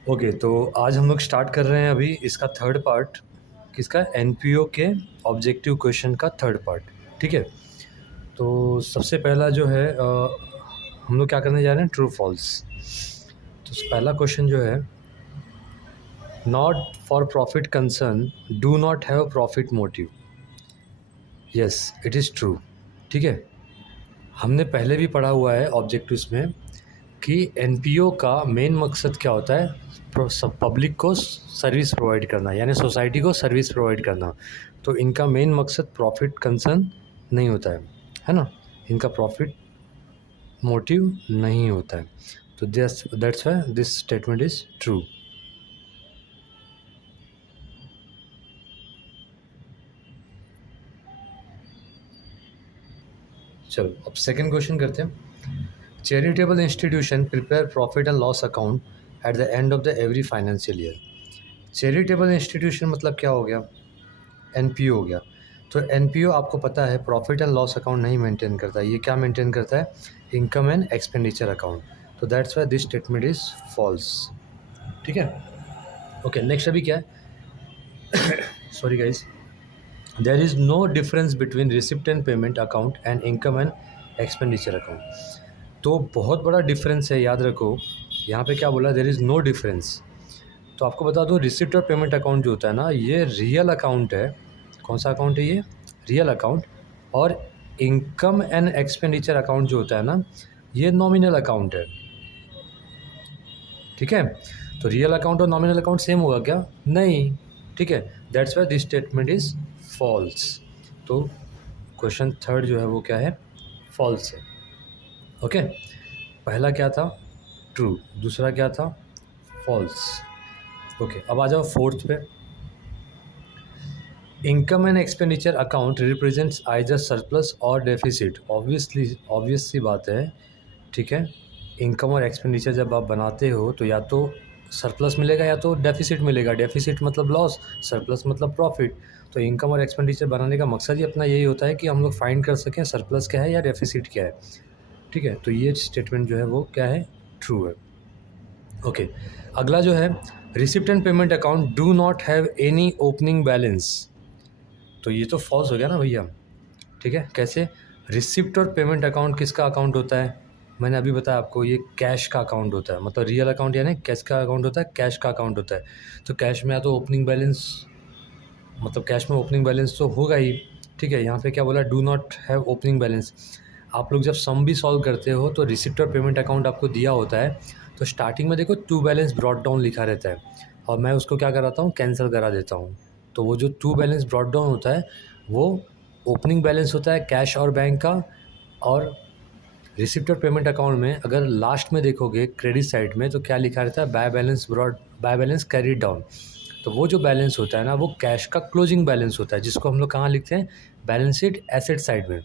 Okay, तो आज हम लोग स्टार्ट कर रहे हैं अभी इसका थर्ड पार्ट। किसका? एनपीओ के ऑब्जेक्टिव क्वेश्चन का थर्ड पार्ट। ठीक है, तो सबसे पहला जो है हम लोग क्या करने जा रहे हैं, ट्रू फॉल्स। तो पहला क्वेश्चन जो है, not for profit concern do not have profit motive. Yes, it is true. ठीक है, हमने पहले भी पढ़ा हुआ है ऑब्जेक्टिव्स में कि एनपीओ का मेन मकसद क्या होता है, सब पब्लिक को सर्विस प्रोवाइड करना, यानी सोसाइटी को सर्विस प्रोवाइड करना। तो इनका मेन मकसद प्रॉफिट कंसर्न नहीं होता है ना, इनका प्रॉफिट मोटिव नहीं होता है। तो that's why this statement is true. चलो अब सेकंड क्वेश्चन करते हैं। Charitable institution prepare profit and loss account at the end of the every financial year. Charitable institution मतलब क्या हो गया? एनपीओ हो गया। तो एनपीओ आपको पता है प्रॉफिट एंड लॉस अकाउंट नहीं मेंटेन करता, ये क्या मेंटेन करता है? Income and expenditure account. तो that's why this statement is false. ठीक है, ओके नेक्स्ट अभी क्या है? Sorry guys, there is no difference between receipt and payment account and income and expenditure account. तो बहुत बड़ा डिफरेंस है, याद रखो। यहाँ पे क्या बोला? There is no difference. तो आपको बता दूँ, रिसिप्ट और पेमेंट अकाउंट जो होता है ना, ये रियल अकाउंट है। कौन सा अकाउंट है ये? Real account. और इनकम एंड एक्सपेंडिचर अकाउंट जो होता है ना, ये नॉमिनल अकाउंट है। ठीक है, तो रियल अकाउंट और नॉमिनल अकाउंट सेम होगा क्या? नहीं। ठीक है, that's why this statement is false. तो क्वेश्चन थर्ड जो है वो क्या है? फॉल्स है। ओके, पहला क्या था? ट्रू। दूसरा क्या था? फॉल्स। ओके, अब आ जाओ फोर्थ पे। Income and expenditure account represents either surplus और डेफिसिट। ऑब्वियस सी बात है। ठीक है, इनकम और एक्सपेंडिचर जब आप बनाते हो तो या तो सरप्लस मिलेगा या तो डेफिसिट मिलेगा। डेफिसिट मतलब लॉस, सरप्लस मतलब प्रॉफिट। तो इनकम और एक्सपेंडिचर बनाने का मकसद ही अपना यही होता है कि हम लोग फाइंड कर सकें सरप्लस क्या है या डेफिसिट क्या है। ठीक है, तो ये स्टेटमेंट जो है वो क्या है? ट्रू है। ओके, अगला जो है, receipt and payment account do not have any opening balance. तो ये तो फॉल्स हो गया ना भैया। ठीक है, कैसे? रिसिप्ट और पेमेंट अकाउंट किसका अकाउंट होता है? मैंने अभी बताया आपको, ये कैश का अकाउंट होता है। मतलब रियल अकाउंट यानी कैश का अकाउंट होता है, कैश का अकाउंट होता है। तो कैश में या तो ओपनिंग बैलेंस, मतलब कैश में ओपनिंग बैलेंस तो होगा ही। ठीक है, यहाँ पे क्या बोला? Do not have opening balance. आप लोग जब सम भी सॉल्व करते हो तो रिसिप्ट और पेमेंट अकाउंट आपको दिया होता है, तो स्टार्टिंग में देखो टू बैलेंस ब्रॉट डाउन लिखा रहता है, और मैं उसको क्या कराता हूँ? कैंसिल करा देता हूँ। तो वो जो टू बैलेंस ब्रॉट डाउन होता है वो ओपनिंग बैलेंस होता है कैश और बैंक का। और रिसिप्ट और पेमेंट अकाउंट में अगर लास्ट में देखोगे क्रेडिट साइड में, तो क्या लिखा रहता है? By balance carry down. तो वो जो बैलेंस होता है ना, वो कैश का क्लोजिंग बैलेंस होता है, जिसको हम लोग कहाँ लिखते हैं? बैलेंस शीट एसेट साइड में।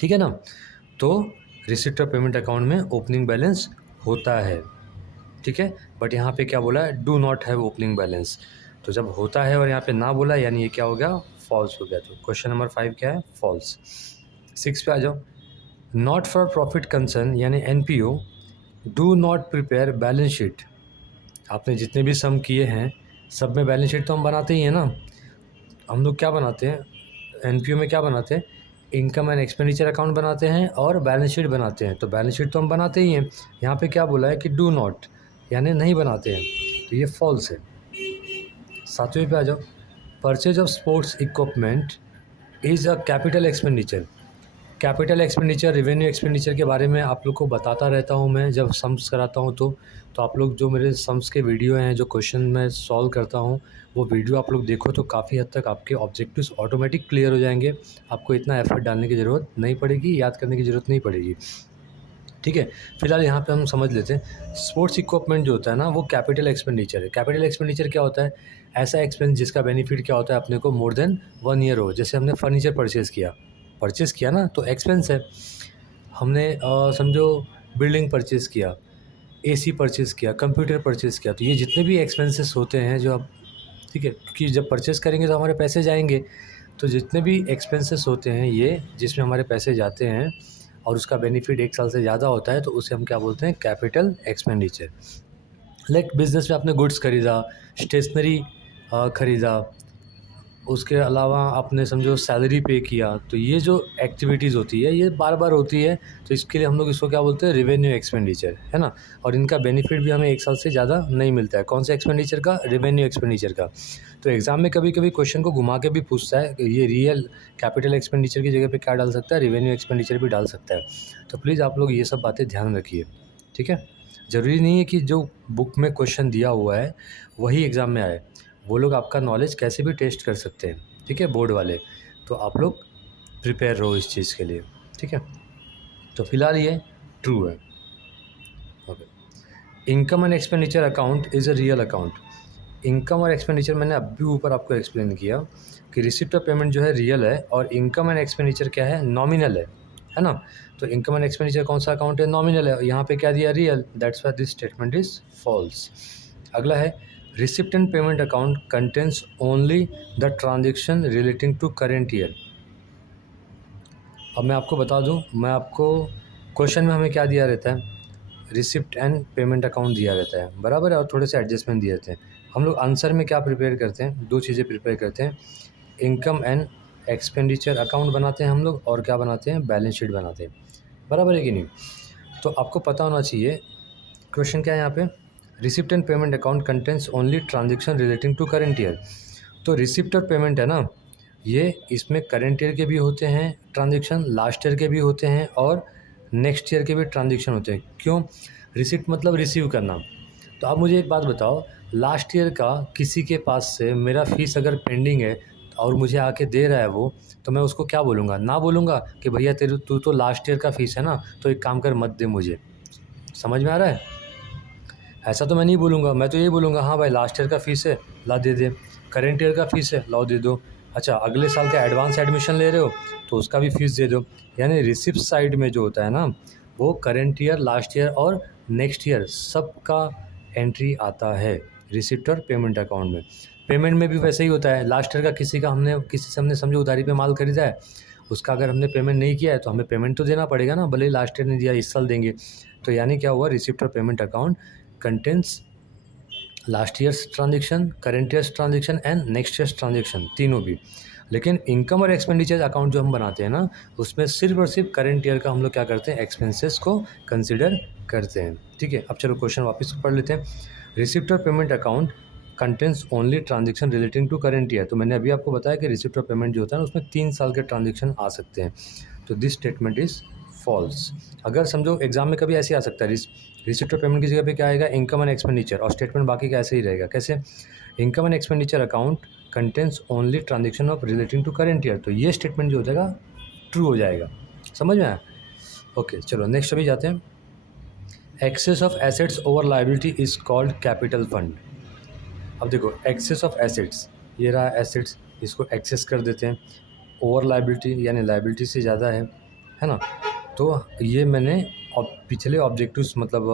ठीक है ना, तो रिसिप्ट और पेमेंट अकाउंट में ओपनिंग बैलेंस होता है। ठीक है, बट यहाँ पे क्या बोला है? Do not have opening balance. तो जब होता है और यहाँ पे ना बोला, यानी ये क्या हो गया? फॉल्स हो गया। तो क्वेश्चन नंबर 5 क्या है? फॉल्स। 6 पे आ जाओ। नॉट फॉर प्रॉफिट कंसर्न यानी NPO do not prepare balance sheet. आपने जितने भी सम किए हैं सब में बैलेंस शीट तो हम बनाते ही हैं ना। हम लोग क्या बनाते हैं एनपीओ में? क्या बनाते हैं? इनकम एंड एक्सपेंडिचर अकाउंट बनाते हैं और बैलेंस शीट बनाते हैं। तो बैलेंस शीट तो हम बनाते ही हैं। यहाँ पे क्या बोला है कि डू नॉट, यानी नहीं बनाते हैं। तो ये फॉल्स है। 7वें पे आ जाओ। Purchase of sports equipment is a capital expenditure. Capital expenditure, revenue expenditure के बारे में आप लोग को बताता रहता हूँ मैं जब सम्स कराता हूँ। तो आप लोग जो मेरे सम्स के वीडियो हैं, जो क्वेश्चन मैं सॉल्व करता हूँ, वो वीडियो आप लोग देखो तो काफ़ी हद तक आपके ऑब्जेक्टिव्स ऑटोमेटिक क्लियर हो जाएंगे। आपको इतना एफर्ट डालने की ज़रूरत नहीं पड़ेगी, याद करने की ज़रूरत नहीं पड़ेगी। ठीक है, फिलहाल यहाँ पे हम समझ लेते हैं। स्पोर्ट्स इक्विपमेंट जो होता है ना, वो कैपिटल एक्सपेंडिचर है। कैपिटल एक्सपेंडिचर क्या होता है? ऐसा एक्सपेंस जिसका बेनिफिट क्या होता है अपने को? मोर देन 1 ईयर हो। जैसे हमने फर्नीचर परचेज़ किया ना, तो एक्सपेंस है। हमने समझो बिल्डिंग परचेज़ किया, एसी परचेज़ किया, कंप्यूटर परचेज़ किया, तो ये जितने भी एक्सपेंसेस होते हैं जो आप, ठीक है, क्योंकि जब परचेज़ करेंगे तो हमारे पैसे जाएंगे। तो जितने भी एक्सपेंसेस होते हैं ये, जिसमें हमारे पैसे जाते हैं और उसका बेनिफिट 1 साल से ज़्यादा होता है, तो उसे हम क्या बोलते हैं? Capital expenditure. लाइक बिज़नेस में आपने गुड्स ख़रीदा, स्टेशनरी ख़रीदा, उसके अलावा आपने समझो सैलरी पे किया, तो ये जो एक्टिविटीज़ होती है ये बार-बार होती है, तो इसके लिए हम लोग इसको क्या बोलते हैं, रेवेन्यू एक्सपेंडिचर, है ना? और इनका बेनिफिट भी हमें 1 साल से ज़्यादा नहीं मिलता है। कौन से एक्सपेंडिचर का? रेवेन्यू एक्सपेंडिचर का। तो एग्ज़ाम में कभी-कभी क्वेश्चन को घुमा के भी पूछता है कि ये रियल कैपिटल एक्सपेंडिचर की जगह पे क्या डाल सकता है, रेवेन्यू एक्सपेंडिचर भी डाल सकता है। तो प्लीज़ आप लोग ये सब बातें ध्यान रखिए, ठीक है? ज़रूरी नहीं है कि जो बुक में क्वेश्चन दिया हुआ है वही एग्ज़ाम में आए। वो लोग आपका नॉलेज कैसे भी टेस्ट कर सकते हैं, ठीक है, बोर्ड वाले। तो आप लोग प्रिपेयर रहो इस चीज़ के लिए, ठीक है। तो फिलहाल ये ट्रू है। Okay, income and expenditure account is a real account. Income और एक्सपेंडिचर मैंने अभी ऊपर आपको एक्सप्लेन किया कि रिसिप्ट ऑफ पेमेंट जो है रियल है और इनकम एंड एक्सपेंडिचर क्या है, नॉमिनल है ना। तो इनकम एंड एक्सपेंडिचर कौन सा अकाउंट है, नॉमिनल है। यहाँ पे क्या दिया, real, that's why this statement is false. अगला है receipt and payment account contains only the transaction relating to current year. अब मैं आपको बता दूं, मैं आपको क्वेश्चन में हमें क्या दिया रहता है, रिसिप्ट एंड पेमेंट अकाउंट दिया रहता है, बराबर है, और थोड़े से एडजस्टमेंट दिए रहते हैं। हम लोग आंसर में क्या प्रिपेयर करते हैं, दो चीज़ें प्रिपेयर करते हैं, इनकम एंड एक्सपेंडिचर अकाउंट बनाते हैं हम लोग, और क्या बनाते हैं, बैलेंस शीट बनाते हैं, बराबर है कि नहीं। तो आपको पता होना चाहिए क्वेश्चन क्या है यहाँ पे, receipt and payment account contents only transaction relating to current year. तो रिसिप्ट और पेमेंट है ना, ये इसमें करेंट ईयर के भी होते हैं ट्रांजेक्शन, लास्ट ईयर के भी होते हैं और नेक्स्ट ईयर के भी ट्रांजेक्शन होते हैं। क्यों? रिसिप्ट मतलब रिसीव करना। तो आप मुझे एक बात बताओ, लास्ट ईयर का किसी के पास से मेरा फ़ीस अगर पेंडिंग है और मुझे आके दे रहा है वो, तो मैं उसको क्या बोलूँगा, ना बोलूँगा कि भैया तेरे तू तो लास्ट ईयर का फ़ीस है ना, तो एक काम कर मत दे मुझे। समझ में आ रहा है? ऐसा तो मैं नहीं बोलूँगा, मैं तो यही बोलूँगा, हाँ भाई लास्ट ईयर का फ़ीस है, ला दे दे। करेंट ईयर का फ़ीस है, लाओ दे दो। अच्छा, अगले साल का एडवांस एडमिशन ले रहे हो तो उसका भी फ़ीस दे दो। यानी रिसिप्ट साइड में जो होता है ना, वो करेंट ईयर, लास्ट ईयर और नेक्स्ट ईयर सबका एंट्री आता है रिसिप्ट और पेमेंट अकाउंट में। पेमेंट में भी वैसे ही होता है, लास्ट ईयर का किसी से हमने समझो उधारी पे माल खरीदा है, उसका अगर हमने पेमेंट नहीं किया है तो हमें पेमेंट तो देना पड़ेगा ना, भले ही लास्ट ईयर नहीं दिया, इस साल देंगे। तो यानी क्या हुआ, रिसिप्ट और payment account contents last years transaction, current years transaction and next years transaction, तीनों भी। लेकिन इनकम और एक्सपेंडिचर अकाउंट जो हम बनाते हैं ना, उसमें सिर्फ और सिर्फ करेंट ईयर का हम लोग क्या करते हैं, एक्सपेंसेस को कंसिडर करते हैं, ठीक है। अब चलो क्वेश्चन वापस पढ़ लेते हैं। रिसिप्ट और payment account contents only transaction relating to current year. तो मैंने अभी आपको बताया कि रिसिप्ट और पेमेंट जो होता है ना, उसमें 3 साल के ट्रांजेक्शन आ सकते हैं। तो दिस स्टेटमेंट इज़ फॉल्स। अगर समझो एग्जाम में कभी ऐसे आ सकता है, रिसिप्ट और पेमेंट की जगह पे क्या आएगा, इनकम एंड एक्सपेंडिचर, और स्टेटमेंट बाकी का ऐसे ही रहेगा। कैसे? Income and expenditure account contents only transaction of relating to current year. तो ये स्टेटमेंट जो हो जाएगा ट्रू हो जाएगा। समझ में आया? ओके, चलो नेक्स्ट अभी जाते हैं। Excess of assets over liability is called capital fund. अब देखो, एक्सेस ऑफ एसेट्स, ये रहा एसेट्स, इसको एक्सेस कर देते हैं। ओवर लायबिलिटी यानी लायबिलिटी से ज़्यादा है ना। तो ये मैंने पिछले ऑब्जेक्टिव्स मतलब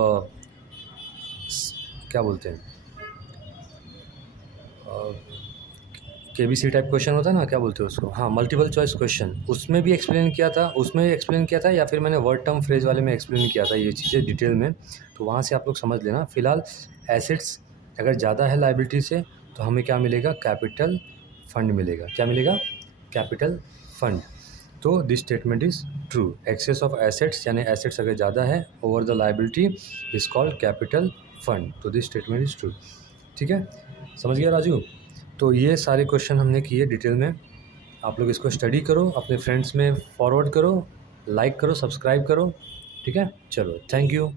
क्या बोलते हैं, केबीसी टाइप क्वेश्चन होता है ना, क्या बोलते हैं उसको, हाँ, मल्टीपल चॉइस क्वेश्चन, उसमें भी एक्सप्लेन किया था, या फिर मैंने वर्ड टर्म फ्रेज वाले में एक्सप्लेन किया था ये चीज़ें डिटेल में। तो वहाँ से आप लोग समझ लेना। फिलहाल एसेट्स अगर ज़्यादा है लायबिलिटी से तो हमें क्या मिलेगा, कैपिटल फंड मिलेगा। क्या मिलेगा? Capital fund. तो this statement is true. Excess of assets यानी एसेट्स अगर ज़्यादा है over the liability is called capital fund. तो दिस स्टेटमेंट इज़ ट्रू। ठीक है, समझ गया राजू? तो ये सारे क्वेश्चन हमने किए डिटेल में। आप लोग इसको स्टडी करो, अपने फ्रेंड्स में फॉरवर्ड करो, लाइक करो, सब्सक्राइब करो, ठीक है। चलो, थैंक यू।